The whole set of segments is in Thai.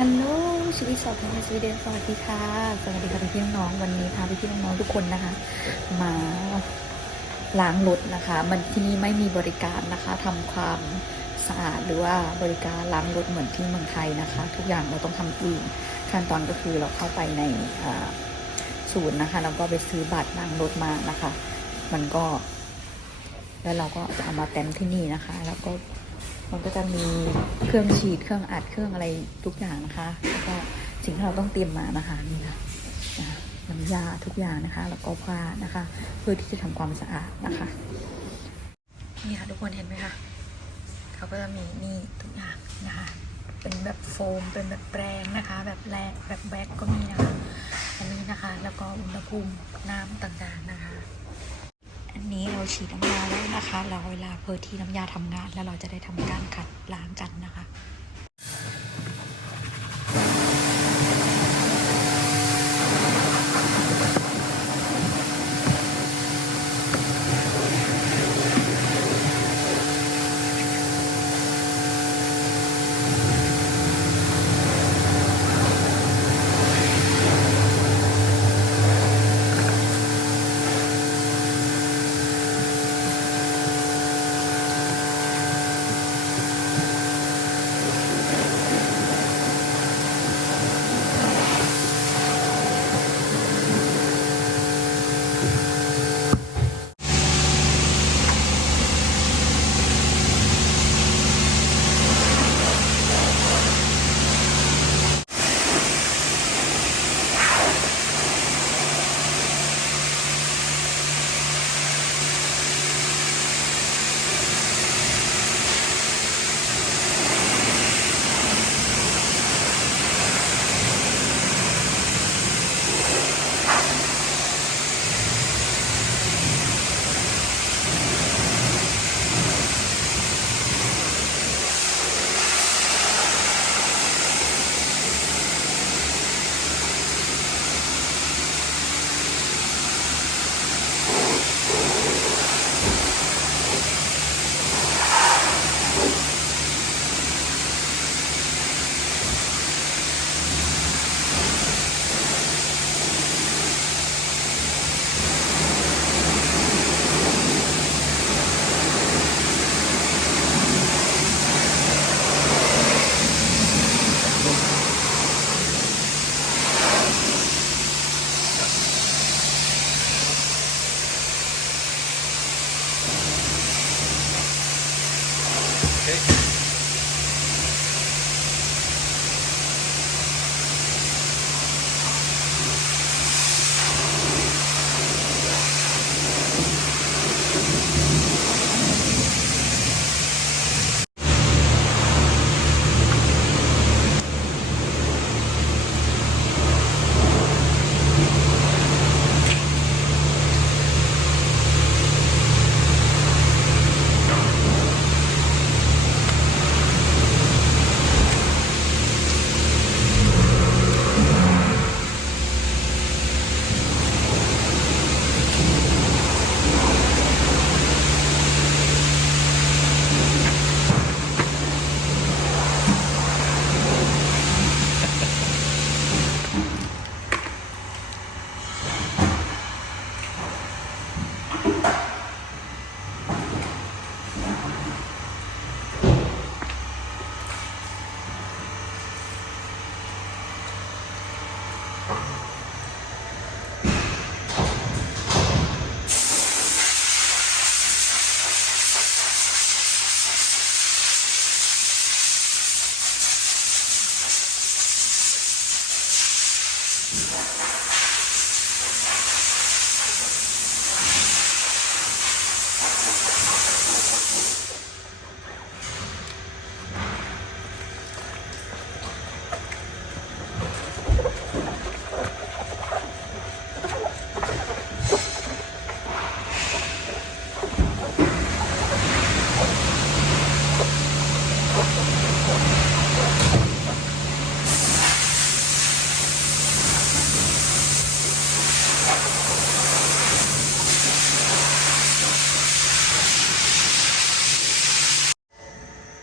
ฮัลโหลชีวิตสอบในสวีเดนสวัสดีค่ะ สวัสดีค่ะพี่น้องๆวันนี้พาพี่น้องๆทุกคนนะคะ มาล้างรถนะคะ มันที่นี่ไม่มีบริการนะคะทำความสะอาดหรือว่าบริการล้างรถเหมือนที่เมืองไทยนะคะ ทุกอย่างเราต้องทำเองขั้นตอนก็คือเราเข้าไปในศูนย์นะคะแล้วก็ไปซื้อบัตรล้างรถมานะคะ มันก็ แล้วเราก็จะเอามาเต็มที่นี่นะคะ แล้วก็ มันก็จะมีเครื่องฉีดเครื่องอัดเครื่องอะไรทุกอย่างนะคะแล้วก็สิ่งที่เราต้องเตรียมมานะคะนี่ค่ะนะน้ำยาทุกอย่างนะคะ แล้วก็ผ้านะคะ เพื่อที่จะทำความสะอาดนะคะนี่ค่ะทุกคนเห็นไหมคะเขาก็จะมีนี่ทุกอย่างนะคะเป็นแบบโฟมเป็นแบบแปรงนะคะ แบบแรกแบบแบ็กก็มีนะคะอันนี้นะคะ แล้วก็อุณหภูมิน้ำต่างๆนะคะ อันนี้เราฉีดน้ำยาแล้วนะคะ เราเวลาเพื่อที่น้ำยาทำงานแล้วเราจะได้ทำการขัดล้างกันนะคะ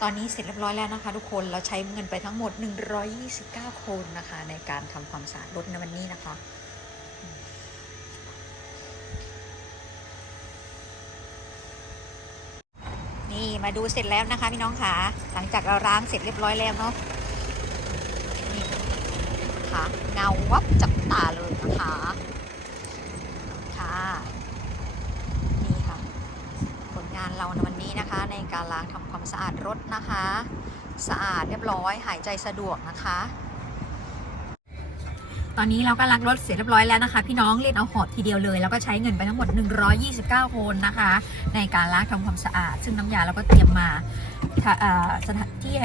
ตอนนี้เสร็จเรียบร้อยแล้วนะคะ ทุกคนเราใช้เงินไปทั้งหมด 129 คนนะคะ ในการทำความสะอาดรถในวันนี้นะคะนี่มาดูเสร็จแล้วนะคะพี่น้องค่ะหลังจากเราล้างเสร็จเรียบร้อยแล้วเนาะนี่ค่ะเงาวับจับตาเลยนะคะค่ะนี่ค่ะ ผลงาน เราในวันนี้นะคะ ในการล้างทำความสะอาดรถนะคะ สะอาดเรียบร้อยหายใจสะดวกนะคะ ตอนนี้เราก็ล้างรถเสร็จเรียบร้อยแล้วนะคะ พี่น้องเล่นเอาหอบทีเดียวเลย แล้วก็ใช้เงินไปทั้งหมด 129คนนะคะ ในการล้างทำความสะอาด ซึ่งน้ำยาเราก็เตรียมมาสถานที่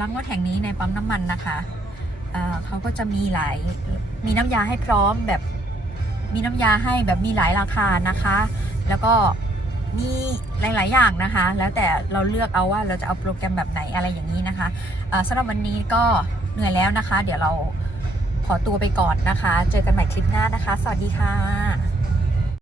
ล้างรถแห่งนี้ในปั๊มน้ำมันนะคะเเขาก็จะมีหลายมีน้ำยาให้พร้อมแบบมีน้ำยาให้แบบมีหลายราคานะคะ แล้วก็ มีหลาย ๆ อย่างนะคะ แล้วแต่เราเลือกเอาว่าเราจะเอาโปรแกรมแบบไหนอะไรอย่างนี้นะคะเอ่อสำหรับวันนี้ก็เหนื่อยแล้วนะคะ เดี๋ยวเราขอตัวไปก่อนนะคะ เจอกันใหม่คลิปหน้านะคะ สวัสดีค่ะ